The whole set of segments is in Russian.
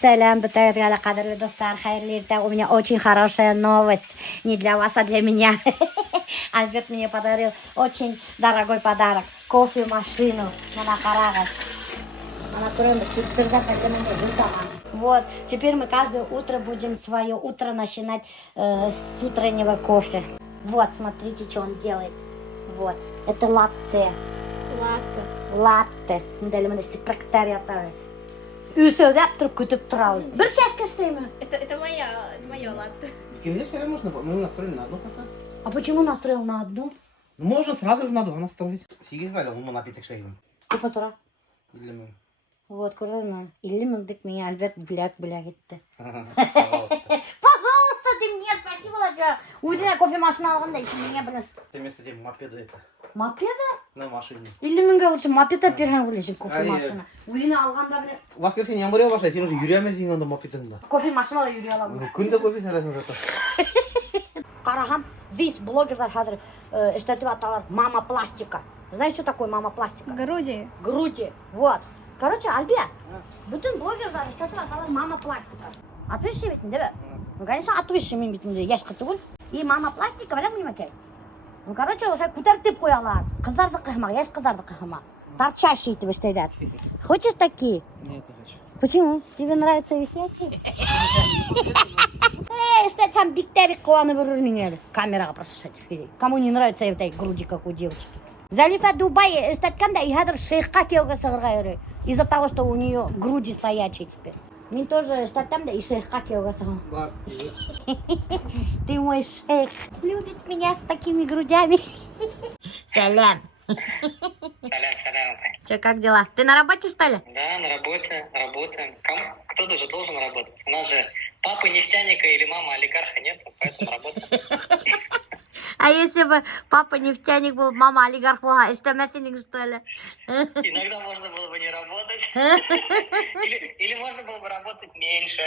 Салям, бутагаля кадрлы достар, хайрлы иртаг. У меня очень хорошая новость. Не для вас, а для меня. Альберт мне подарил очень дорогой подарок. Кофемашину. Вот, теперь мы каждое утро будем свое утро начинать с утреннего кофе. Вот, смотрите, что он делает. Вот, это латте. Латте. Үсөдәп тұрып күтіп тұрауыз. Бір шашка істеймі? Это моя латте. Кемде все можно, мы настроили на одну кофе. А почему настроил на одну? Можно сразу же на два настроить. Сигиз говорил, мы напиток шейдем. Типа тұра. Или мы. Вот, көрден мен. Или мүгдік меня Альберт бляк етті. Пожалуйста. Пожалуйста, ты мне спасибо, Ладжа. Өзіне кофемашина алғанда, еще меня, блин. Ты вместо тем мопеда это. Мопеда? На машине. Или мүнге лучше мопеда берген ойлайсың кофемашина. Өзіне алғанда, блин. В воскресенье ямбыр башлай, сен уже жүремезсің онда мопедында. Кофемашинала жүре аламын. Күнде кофе сарасың зато. Қарағам, весь блогерлар қазір іштетіп аталар мама пластика. Знаешь, что такое мама пластика? Груди. Вот. Короче, Альбия, bütün блогерлар іштетіп аталар мама пластика. Атвеші бетін, дебе? Ну, конечно, атвеші мен бетінде ешқы түгіл. И мама пластика, білем не мәкей? Ну, короче, уже күтертіп қоялар. Қыздарды қығымақ, еш қыздарды қығымақ. Торчащие етіп іштейдер. Хочешь такие? Нет, не хочу. Почему? Тебе нравятся висячие? Что там бик-табик қуаны бұрыр меня. Камераға просто шатып. Кому не нравится этой груди, как у девочки. Залифа Дубай эстатканда и хадр шейхқа келге сығырға үйрей. Из-за того, что у нее груди стоячие теперь. Мен тоже эстаттам да и шейхқа келге сығырға. Бар. Ты мой шейх. Любит меня с такими грудями. Салям. Салям. Че, как дела? Ты на работе, что ли? Да, на работе, работаем. Кто-то же должен работать. У нас же папы нефтяника или мама олигарха нет, поэтому работаем. А если бы папа нефтяник был, мама олигарх была, эстамятник, что ли? Иногда можно было бы не работать. Или можно было бы работать меньше.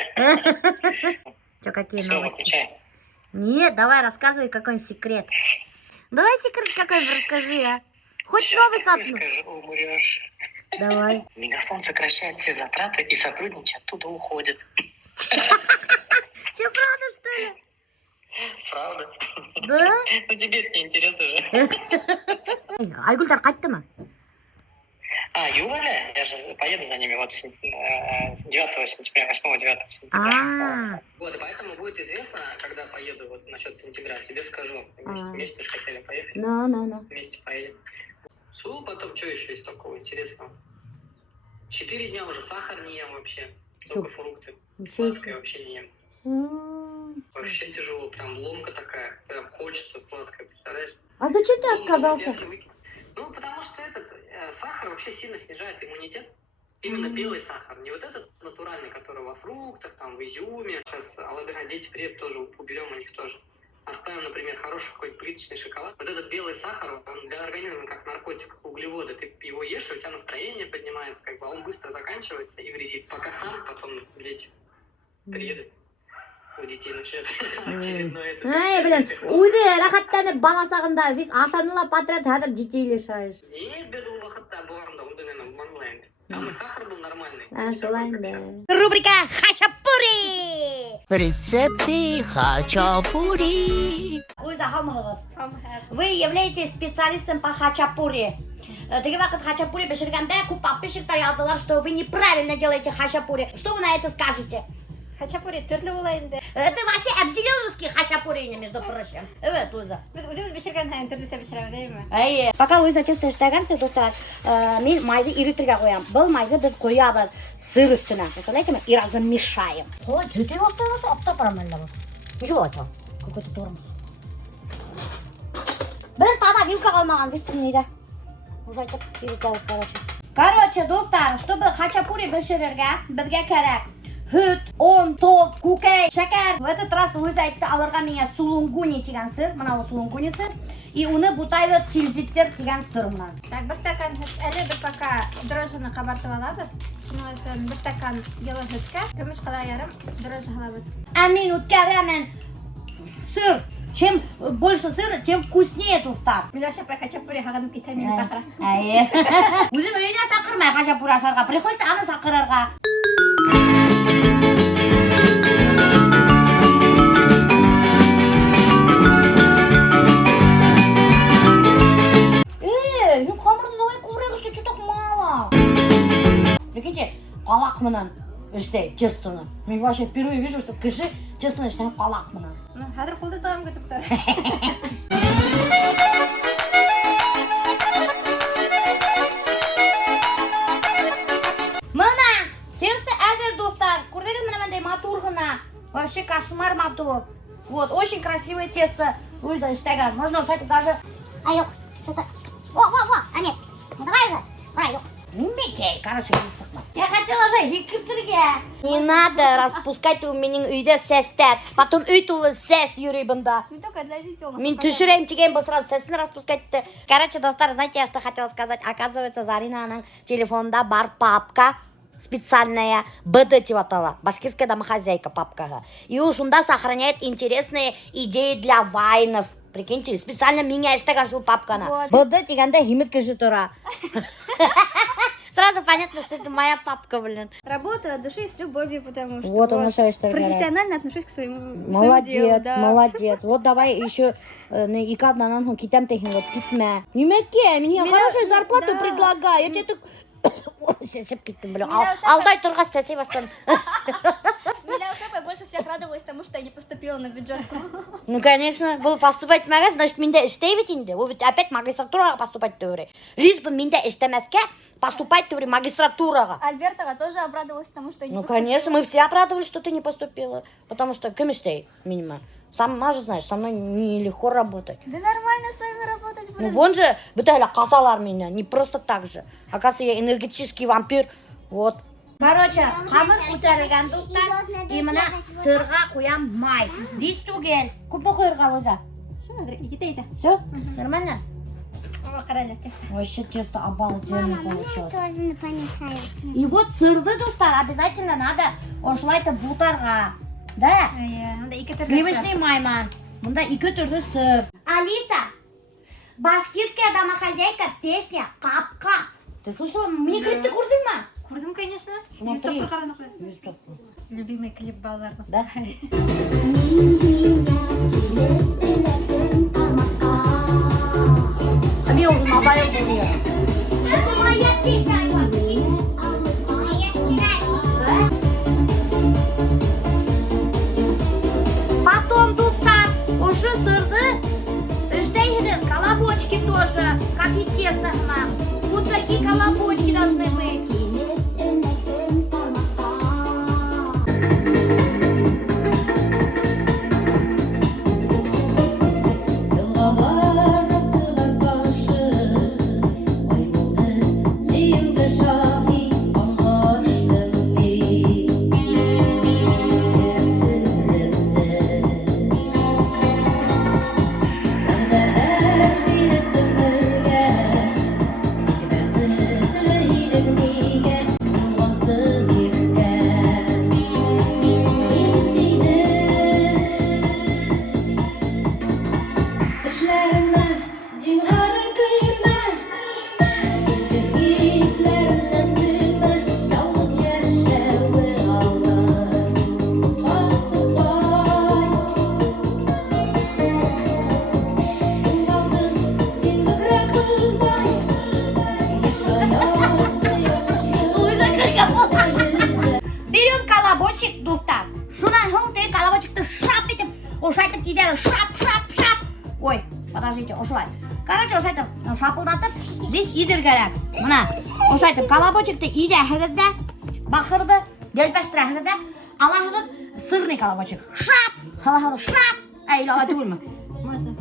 Че, какие Все, новости? выключай. Нет, давай рассказывай какой-нибудь секрет. Давай секрет какой-нибудь расскажи, а. Хоть новый садну. Скажу, умрешь. Давай. Мегафон сокращает все затраты, и сотрудники оттуда уходят. Че, правда, что ли? Правда? Да? Ну тебе это не интересно же. Айгүлдар қайтты ма? Юля, я же поеду за ними вот 9 сентября, 8-9 сентября. Вот, и поэтому будет известно, когда поеду вот насчет сентября, тебе скажу. Вместе же хотели поехать. Ну. Вместе поедем. Потом что еще есть такого интересного? 4 дня уже сахар не ем вообще, только фрукты. Сладкое вообще не ем. Вообще тяжело, прям ломка такая, прям хочется сладкое, представляешь? А зачем ты отказался? Ну, потому что сахар вообще сильно снижает иммунитет. Именно белый сахар, не вот этот натуральный, который во фруктах, там, в изюме. Сейчас дети привет тоже уберем у них тоже. Оставим, например, хороший какой-то плиточный шоколад. Вот этот белый сахар, он для организма как наркотик, как углеводы. Ты его ешь, и у тебя настроение поднимается, как бы, а он быстро заканчивается и вредит. Пока сам, потом дети приедут. У детей начнется очередной это. Блин, уйды рахаттанып бала сағында біз ашаныла патрат хадыр детейлер шайыш. Не, беду уақытта болғанда, онда нені манлайын. Там и сахар был нормальный. Солайын да. Рубрика Хачапури! Рецепты хачапури. Луиза Хамхагов, вы являетесь специалистом по хачапури. Теги вақыт хачапури пішіргенде көп подписчиктар yazdılar, что вы неправильно делаете хачапури. Что вы на это скажете? Хачапури түрлі болайынды. Это вообще абзелиловский хачапури, между прочим. Evet, Луиза. Өзіміз бешірген сайын түрлісе бешіремін, деймі? Әйе. Пока Луиза чисто іштәгенсе, достар, мен майды иритрге қоям. Бұл майды біз қоябыз сыр үстіне. Представляете, мы и размешаем. Ой, түтей вақтыңыз, апта парамелла бұл. Неше болады? Какой-то тормоз. Бір тада вилка қалмаған, біз түнейді. Уже айтып, иритрге, короче, достар, чтобы хачапури бешірерге, бізге керек. Hüt, un, toz, көкей, шәкәр. В этот раз Луиза айтты, алырға мене сулунгуни деген сыр, мына ол сулунгуни сыр. И уны бутайвы тильзиттер деген сыр мына. Так, бір стакан, әлі бір пока дрожжыны қабартып алабыз. Шының өсін бір стакан елі жүтке, көміш қала ярым дрожжы алабыз. Әмин өткәрәмен сыр. Чем больше сыра, тем вкуснее туфтар. Мен вообще по хачапури хағанып кетемін сақыра. Әйе. Өзім үйіне сақырмай хачапури ашарға. Приходится аны сақырарға. Іште, тестаны. Мен вообще впервые вижу, что кіші тестаны іштен қалақ мұна. Хәзер қолда тағам көтіп тұр. Мына, тесто әзір, достар. Көрдіңіз мына мындай матурғына. Вообще кошмар матур. Вот, очень красивое тесто. Луиза іштеген. Можно ушать даже... А, yok. Что-то... Во, Анет. Ну давай уже. Давай, yok. Мимикей, короче, я хотела же хикіртірге. Не надо распускать у меня үйде сестер. Потом үй толы сес юрий бында. Мен только для видео. Мен түшірейм деген бұл сразу сесін распускать. Короче, достар, знаете, я что хотела сказать? Оказывается, Заринаның телефонда бар папка специальная БД деп атала. Башкирская домохозяйка папкаға. И уж онда сохраняет интересные идеи для вайнов. Прикиньте, специально меня іштеген шул папкана. БД дегенде химит кіші тұра. Сразу понятно, что это моя папка, блин. Работаю от души с любовью, потому что Вот он что профессионально отношусь к своему Молодец, делу. Да. молодец. Вот давай еще и как на нам китам технику вот китме. Немеке, мне хорошую зарплату да. предлагаю. Я тебе так... Сесеп киттім, блин. Меня уже Алдай тұрға істесей бастан. Миля Ушепа больше всех радовалась тому, что я не поступила на бюджетку. Ну, конечно, был поступать магаз, значит, менде іштей бит инде. Ол опять магистратураға поступать төре. Лишь бы менде іштемеске поступать төре магистратураға. Альбертова тоже обрадовалась тому, что я не Ну, поступила. конечно, мы все обрадовались, что ты не поступила. Потому что кем иштей, минимум. Сама же знаешь, со мной нелегко работать. Да нормально с вами работать, Ну, блин. вон же, бытайла қасалар меня, не просто так же. Оказывается, я энергетический вампир. Вот. Короче, қамыр көтерілген достар, и мына сырға қоям май. Дейсіз түгел. Көп қойырға өзі. Смотри, иди. Все? Нормально? О, қарайлы. Вообще тесто обалденно получилось. Тоже не помешаю. И вот сырды, достар, обязательно надо осылай етіп бутарға. Да? Онда екі түрлі Сливочный майман. Мында екі түрлі сыр. Алиса, башкирская домохозяйка, песня «Капка». Ты слышала? Мне клипті көрдің ма? Көрдім, конечно. Смотри. Ютуб қараны қой. Любимый клип балаларға. Да? А мне уже надоел был я. Это моя песня, Альма. А я вчера. Потом достар, уже сырды, ждейхиден, колобочки тоже, как и тесто. Вот такие колобочки должны быть. Берем колобочек, достар. Шунан хоң ты колобочекті шап етіп, ошайтып кидері шап. Ой, подождите, ошылай. Короче, ошайтып шапылдатып, здесь идір керек. Мына, ошайтып колобочекті иде хігірді, бақырды, делпәштірі хігірді, алахығып сырный колобочек. Шап, халахығы шап. Әйлі аға түгіл ма?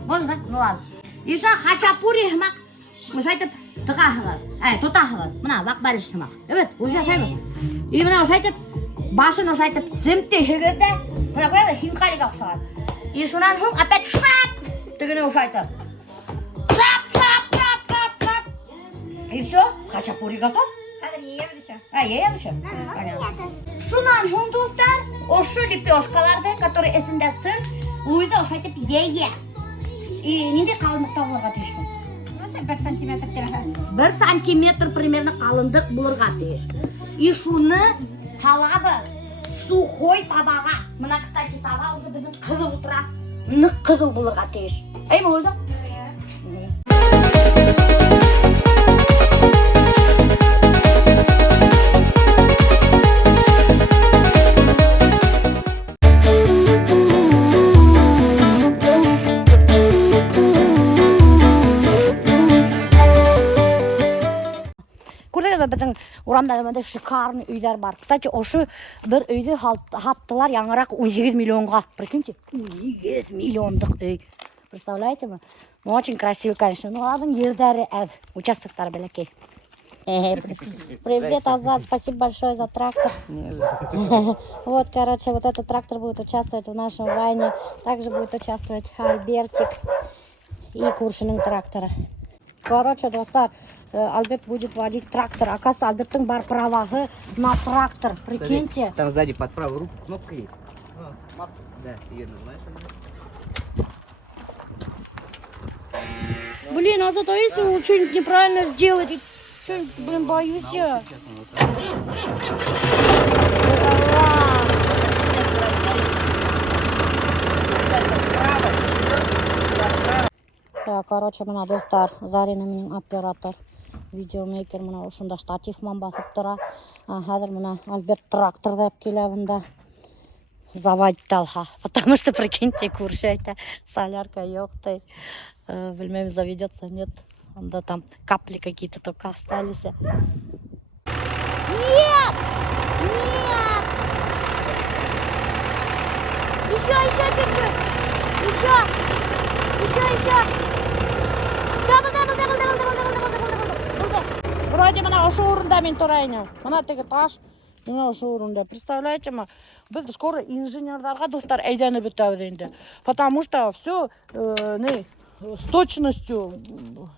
Можно, да? Ну ладно. И что, хачапури хымақ, ошайтып тұға хығыр, тұта хығыр. Мына, бақ бәліш хымақ. Evet, өзі ашаймыз. И мына ошайтып, башын ошайтып, зімтті хігірді, мына қойады хинкалиға ұқсаған. И шунан хоң, опять шап, түгіне ошайтып. Шап. И все, хачапури готов. Қазір ем еще. Ем еще? Понятно. Шунан хоң, достар, ошы лепешкаларды, которые эсінде сыр, Луиза ошайтып е. И ненде қалындықта оларға тешін? 1 сантиметр терәһе. 1 сантиметр примерно қалындық бұлырға теш. И шуны талабы сухой табаға. Мына, кстати, таба уже біздің қызыл ұтыра. Нық қызыл бұлырға теш. Эй, Луиза? Анда мындай шикарный өйдер бар. Кстати, ошы бір өйді хаптылар яңырақ 18 миллионға. Прикиньте, 18 миллиондық өй. Представляете ма? Ну, очень красиво, конечно. Ну, ладно, ердәрі участоктар бәләкей. Привет, Азат, спасибо большое за трактор. Вот, короче, вот этот трактор будет участвовать в нашем вайне. Также будет участвовать Альбертик и Куршинин трактора. Короче, достар, Альберт будет водить трактор. Оказывается, Альберттың бар правағы на трактор. Прикиньте. Там сзади под правую руку кнопка есть. Да, ее нажимаешь. Блин, Азат, а если он что-нибудь неправильно сделает? Что-нибудь, блин, боюсь я. Да, короче, мына достар, Зарина менің оператор, видеомейкер, мына ушында штатив ман басып тұра. Хәзер мына Альберт трактор деп келебінде заводталха. Потому что, прикиньте, куршайта, солярка ёхтай. Білмейм, заведется, нет. Анда там капли какие-то только остались. Нет! Нет! Еще чуть-чуть! Еще! Вроде мына ошы орында мен тұрайын. Мына теге таш, мына ошы орында. Представляете ма? Біз скоро инженердарға достар әйдәні бітәуді енді. Потому что все, с точностью.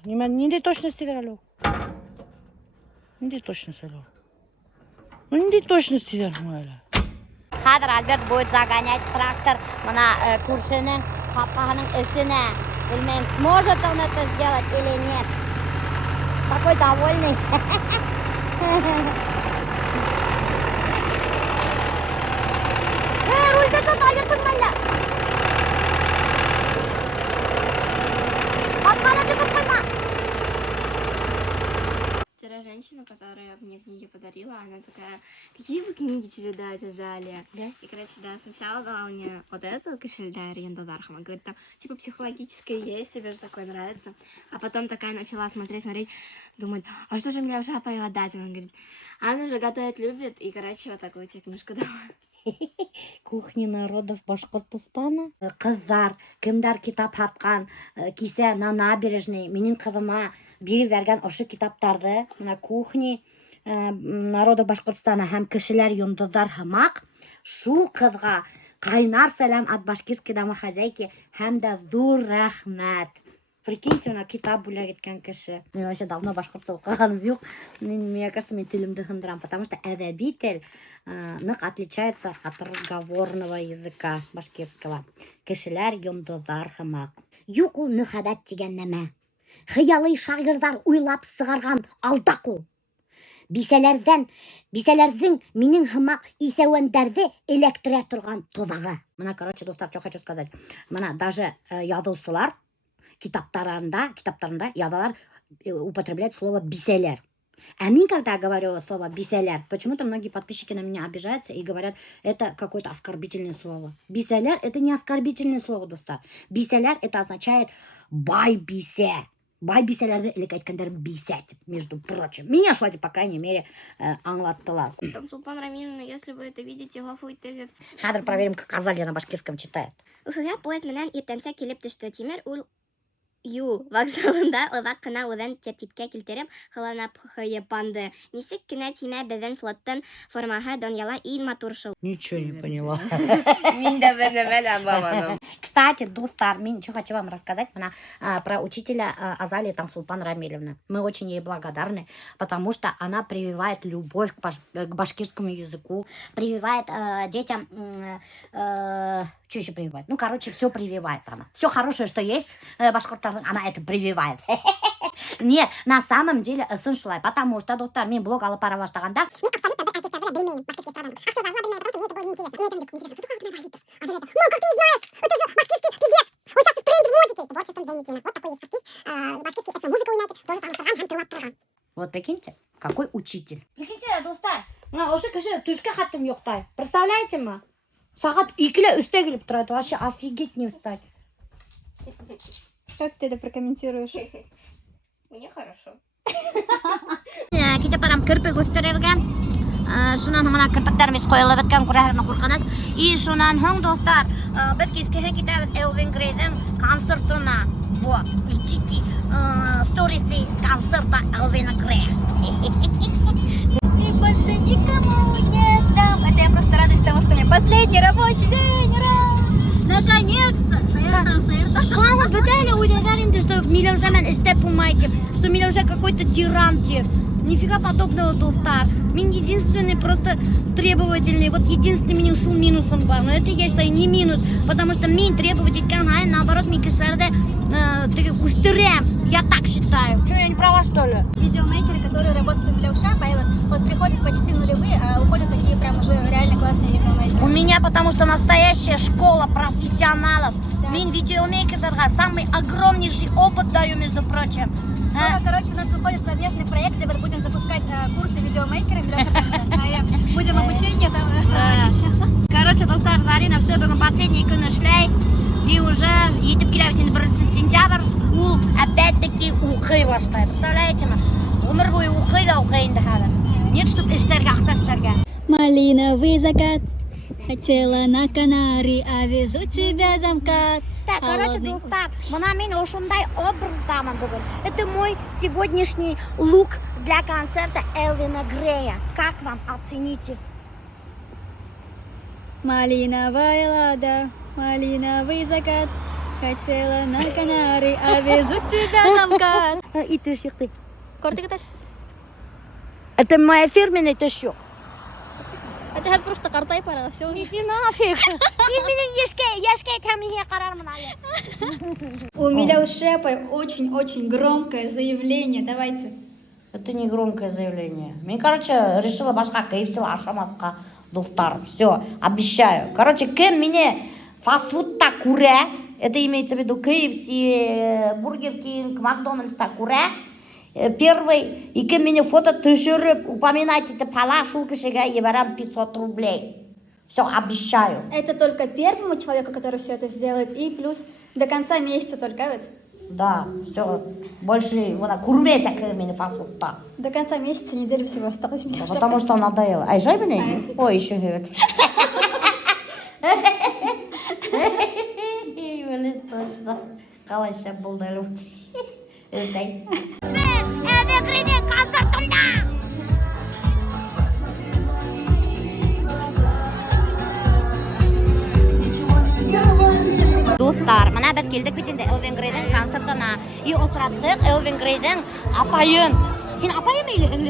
Нендей точности дәрі? Нендей точности дәрі? Ну, нендей точности дәрі әлі? Хадыр Альберт будет загонять трактор на Куршинин папаның ісіне. Білмейм, сможет он это сделать или нет. Такой довольный. Рульда тут, Альберт, мальля. Вчера женщина, которая мне книги подарила, она такая: какие вы книги тебе дать, Жалия? Да? И, короче, да, сначала дала мне вот эту Кашельда Ренда Дархама. Говорит, там типа психологическое есть, тебе же такое нравится. А потом такая начала смотреть, думает, а что же мне уже поигадать? Она говорит, она же готовить любит. И, короче, вот такую тебе книжку дала. Кухни народов Башкортостана. Қыздар, кімдер китап хатқан, кисе на набережной, менің қызыма беріп верген ошы китаптарды на кухни народов Башкортостана һәм кешеләр йондыздар хымак, шул қызға қайнар сәлам от башкирской домохозяйки һәм дә зур рәхмәт. Прикиньте, на китап бүләк еткән кеше. Мен вообще давно башкортса укыганым юк. Мне кажется, мен телемді хындырам, потому что әдәби тел нык отличается от разговорного языка башкирского. Кешеләр йондыздар хымак. Юк ул мөхәббәт дигән нәмә. Хыялый шагыйрьләр уйлап сыгарган алдак ул. Бисәләрдән, бисәләрдең минең хымак исәвәндәрде электрә торган тозагы. Мына, короче, достар, что хочу сказать. Мына даже язучылар китаптарында язалар употребляют слово бисәләр. А мин, когда говорю слово бисәләр, почему-то многие подписчики на меня обижаются и говорят, это какое-то оскорбительное слово. Бисәләр — это не оскорбительное слово, достар. Бисәләр — это означает бай бисә. Бай бисәләрді элек әйткәндәр бисәт, между прочим. Меня шуай, по крайней мере, аңлаттылар. Там Сулпан Рамиловна, если вы это видите, гафуйте. Хәзер проверим, как Азалия на башкирском читает. Уфуга поезд менән иртәнсә килеп төштө. Тимер ул Ю вокзалында оҙаҡ ҡына үҙен тәртипкә килтереп, һыланып һыйпанды. Нисек кенә тимә беҙҙең флоттың формаһы Донъяла иң матур шул. Ничего не поняла. Мин дә бер нәмә лә аңламаным. Кстати, достар, мен что хочу вам рассказать про учителя Азалии Тансулпан Рамилевны. Мы очень ей благодарны, потому что она прививает любовь к башкирскому языку, прививает детям... Что еще прививает? Ну, короче, все прививает она. Все хорошее, что есть башкортар, она это прививает. Нет, на самом деле сын шулай, потому что, достар, мен блог алып бара баштаганда, Мен абсолютно бір аттестатты білмеймін башкирский язык. Актерға білмеймін, потому что мне это было неинтересно. Мне это было интересно. Кто такой Абдулаев? Мам, как ты не знаешь? Это же башкирский певец. Он сейчас в тренде в музыке. Творчеством Зайнитдина. Вот такой есть артист. Башкирский этномузыка уйнайды. Тоже там Инстаграм һәм тыңлап торган. вот прикиньте, какой учитель. Прикиньте, достар, ошо кеше түшкә хатым юктай. Представляете ма? Сағат 2-ле өстә килеп торады. Вообще офигеть не встать. Как ты это прокомментируешь? Мне хорошо. Kita param kirpik o'stirargan. Shundan mana kirpiklarimiz qo'yilib o'tgan qur'ani qo'rqamiz. И shundan so'ng do'stlar, biz kechgacha ketamiz Elvin Grey'ning konsertuna. Вот, ждите сторисы с концерта Элвина Грея. И больше никому не дам. Это я просто радуюсь тому, что у меня последний рабочий день. Ура! Наконец-то! Шаертам. Слава Бетеля, уверен, что Милюша мен истеп умайки, что Милюша какой-то тиранки. Нифига подобного, доктор. Мин единственный просто требовательный. Вот единственный меня шум минусом был. Но это я считаю не минус, потому что мин требовательный, наоборот, ми кишарде устыряем. Я так считаю. Что, я не права, что ли? Видеомейкеры, которые работают у Милюша, вот приходят почти нулевые, а уходят такие прям уже реально классные видеомейкеры. У меня потому что настоящая школа профессионалов. Да. Мин видеомейкер, самый огромнейший опыт даю, между прочим. Скоро, короче, у нас выходит совместный проект, где мы будем запускать курсы видеомейкера. Будем обучение там проводить. Короче, доктор Зарина, все, будем последние күні шлей. И уже етіп келемін 1 сентябрь. Ол опять-таки оқи баштайды. Представляете ме? Өмір бойы оқиды қазір. Нет, чтоб іштерге, ақсаштерге. Малиновый закат. Хотела на Канари, а везу тебя замкат. Так, короче, доктор, мына мен ошондай образдамын бүгін. Это мой сегодняшний лук для концерта Элвина Грея. Как вам, оцените? Малиновая лада, малиновый закат. Хотела на Канари, а везу тебя замкат. И ты шихты. Это моя фирменная тащу. Это просто картай пора, все уже. Иди нафиг. И меня ешкей камихе карармын али. У Милюши очень громкое заявление, давайте. Это не громкое заявление. Мне, короче, решила башка кейфсила ашаматка доктор. Все, обещаю. Короче, кем меня фастфудта куре, это имеется в виду KFC, Бургер Кинг, Макдональдс-та куре. Первый, и кем меня фото тушируп, упоминайте это палашу кишега и барам 500 рублей. Все, обещаю. Это только первому человеку, который все это сделает, и плюс до конца месяца только вот. Да, все, больше вона курмеса к меня фастфудта. До конца месяца недели всего осталось. Потому что надоело. Ай, жай меня? Ой, еще говорит. Блин, точно. Қалайша болды люди. Дай. Достар, мына біз келдік бітінде Элвин Грейдің концертына. И осырадық Элвин Грейдің апайын. Сен апайын мейлігін?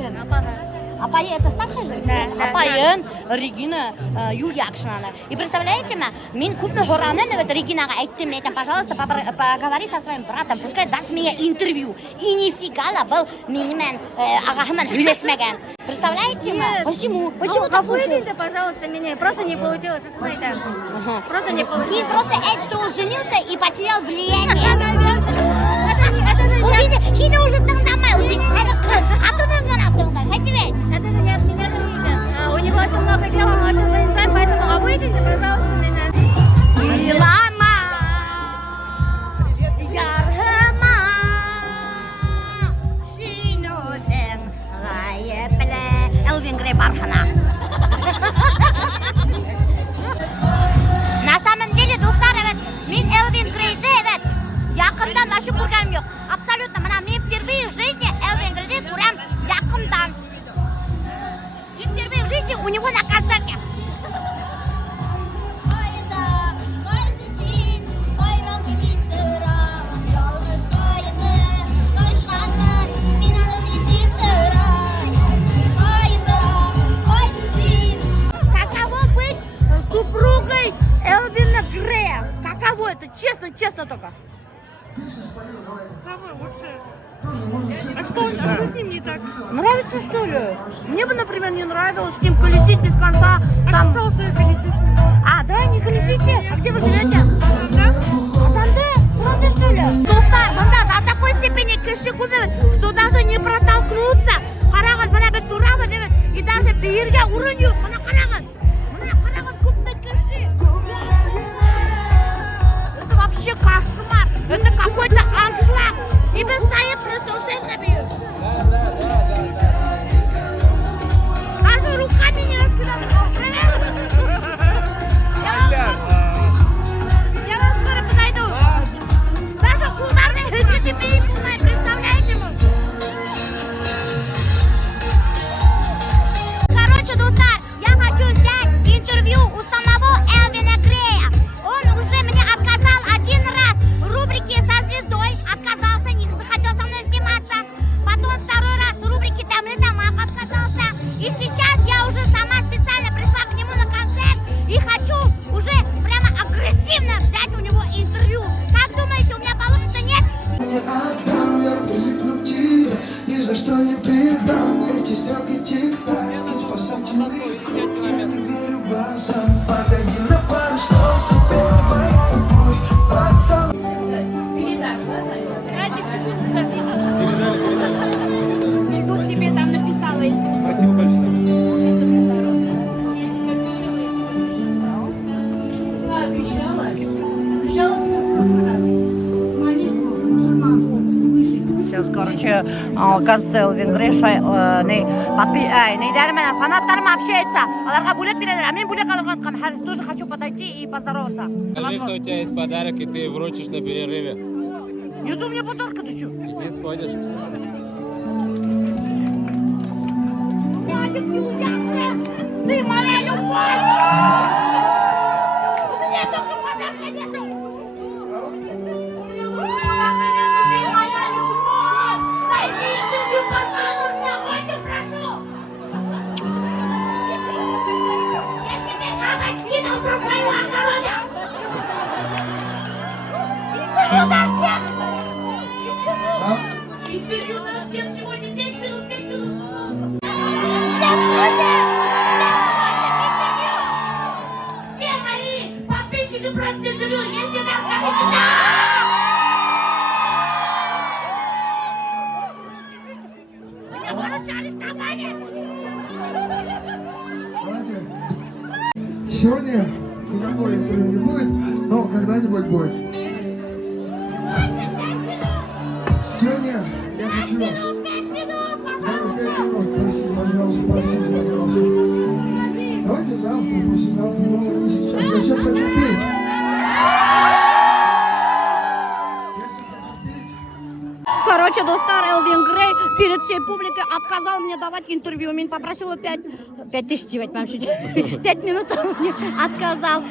Апайы это старшая же? Да. Апайын Регина Юлия Акшинана. И представляете, мен көпні жоранын, Регинаға айттым, айтам, пожалуйста, поговори со своим братом, пускай даст мне интервью. И нифига ла был менімен ағахымен үйлесмеген. Представляете, почему? Почему так случилось? Выйдите, пожалуйста, меня. Просто не получилось. Просто не получилось. И просто что он женился и потерял влияние. Хина уже таңдамай. Это же не от меня зависит. У него очень много дел, он очень занят, поэтому выйдите, пожалуйста, меня. Илама, ярхама, синоден, гайепле. Элвин Грей бархана. На самом деле, доктор, мен Элвин Грейді, якындан нашу көргенім жоқ. Абсолютно, мен впервые в жизни Элвин Грейді көрем якындан. И впервые в жизни у него на концерте. Каково быть супругой Элвина Грея? Каково это? Честно только. Самое лучшее. А что с ним не так? Нравится, что ли? Мне бы, например, не нравилось с ним колесить без конца. Там... сказал, что я колесить с ним. Да, не колесите? А где вы живете? Асанде? Правда, что ли? Доктор, мында до такой степени кіші көбейді, что даже не протолкнуться. Қарағыз, мына бет турабы деп, и даже берге урын жоқ. Мына қарағыз. Мына қарағыз көбіне кіші. Это вообще кошмар. Это какой-то аншлаг. И без саеп просто уже забьют. короче, оказывается, Элвин Грей не дәрмен, фанаттарым общается, аларға бөлек береді, а мен бөлек алған тоже хочу подойти и поздороваться. Скажи, что у тебя есть подарок, и ты вручишь на перерыве. Нет у меня подарка, ты что? Иди сходишь. Ты моя любовь! У меня только подарка нету! У меня только подарка нету, ты моя любовь! Дай мне интервью, пожалуйста, очень прошу! Я тебе камень скинул со своего огорода! Интервью дашь всем! Интервью дашь всем сегодня 5 минут, 5 минут! Все мои подписчики просят интервью, если да, скажите да! Меня, короче, арестовали! Сегодня никакого интервью не будет, но когда-нибудь будет. Сегодня я хочу... 5 минут, простите, пожалуйста, простите, пожалуйста. Давайте завтра, послезавтра, но не сейчас. Я сейчас хочу петь. Короче, доктор Элвин Грей перед всей публикой отказал мне давать интервью. Меня попросила 5 тысяч, 5 минут, он мне отказал.